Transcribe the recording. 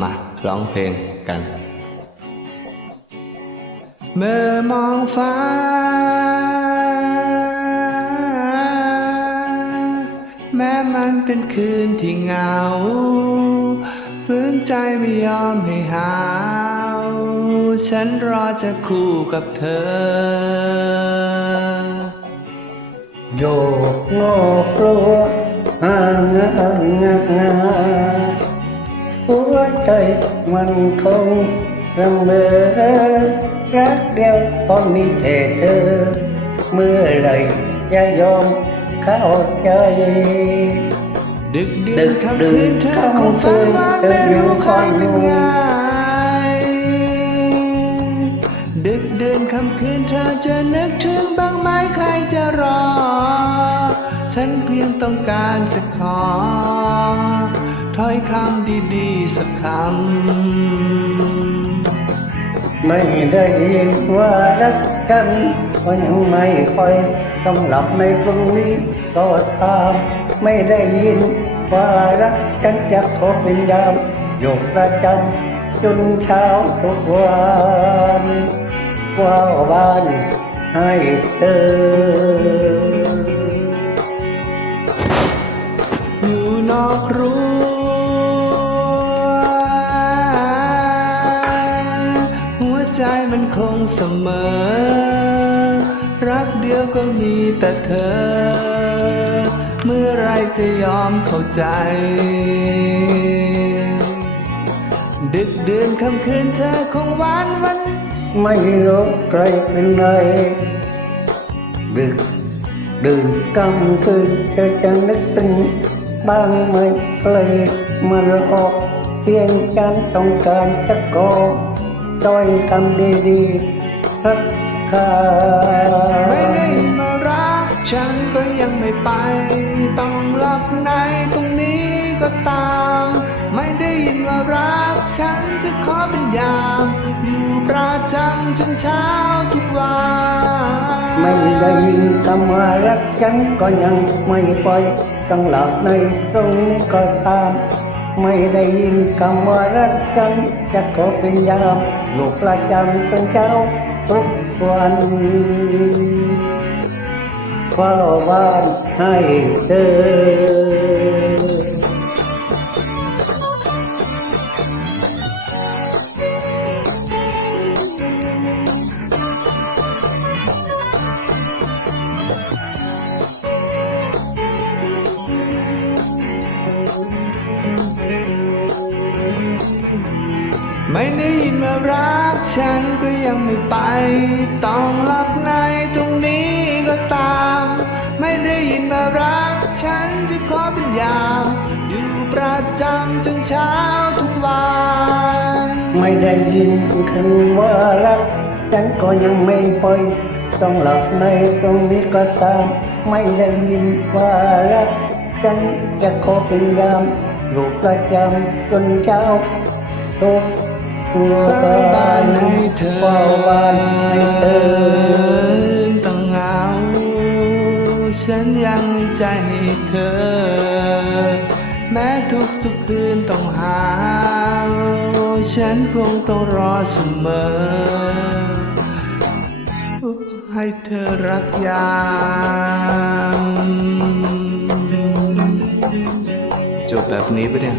มาร้องเพลงกัน เมื่อมองฟ้า แม้มันเป็นคืนที่เหงาฝืนใจไม่ยอมให้หาว ฉันรอจะคู่กับเธอ โยกโงกกลัวห่างงางงักงาหัว ใจมันคงรำเบ้อรักเดียวก็มีแต่เธอ เมื่อไหรจะยอมเข้าใจ ดึกดึดื่นกค่ำดื่คืนนเธอคงฝันว่าค่ำคืนไม่รู้ใครเธออยู่เป็นข้างไงดึกดื่นค่ำคืนเธอจะนึกถึงบ้างไหมใครจะรอ ฉันเพียงต้องการจะขอ ถ้อยคำดีๆสักคำไม่ได้ยินว่ารักกันก็ยังไม่ค่อย ต้องหลับในตรงนี้ก็ตาม ไม่ได้ยินว่ารักกันจะขอเป็นยามอยู่ประจำจนเช้าทุกวันว่าบ้านให้เธออยู่นอกรั้ เสมอ รักเดียวก็มีแต่เธอ เมื่อไรจะยอมเข้าใจ ดึกเดือนค่ำคืนเธอคงหวานวัน ไม่รู้ใครเป็นไรดึกดื่นกำคืนจะจะนึกถึงบ้างไหมใครมันออกเพียงฉันต้องการจะกอ ดอยคำดีๆรักคาไม่ได้มารักฉันก็ยังไม่ไป ต้องหลับในตรงนี้ก็ตาม ไม่ได้ยินว่ารักฉันจะขอเป็นยามอยู่ประจำจนเช้าทุกวันไม่ได้ยินคำว่ารักฉันก็ยังไม่ปล่อยต้องหลับในตรงนี้ก็ตาม ไม่ได้ยินคำว่ารักกันจะขอเป็นยามลูกประจำเป็นเช้าทุกวันเฝ้าบ้านให้เธอ ไม่ได้ยินว่ารักฉันก็ยังไม่ไป ต้องหลับในตรงนี้ก็ตาม ไม่ได้ยินว่ารักฉันจะขอเป็นยามอยู่ประจำจนเช้าทุกวัน ไม่ได้ยินคำว่ารัก ฉันก็ยังไม่ไปต้องหลับในตรงนี้ก็ตาม ไม่ได้ยินว่ารัก ฉันจะขอเป็นยามลูกประจำจนเช้าทุก ตั้งบ้านให้เธอเฝ้าบ้านให้เธอต้องเหงาฉันยังมีใจให้เธอ แม้ทุกทุกคืนต้องหา ฉันคงต้องรอเสมอ ให้เธอรักยามจบแบบนี้ปะเนี่ย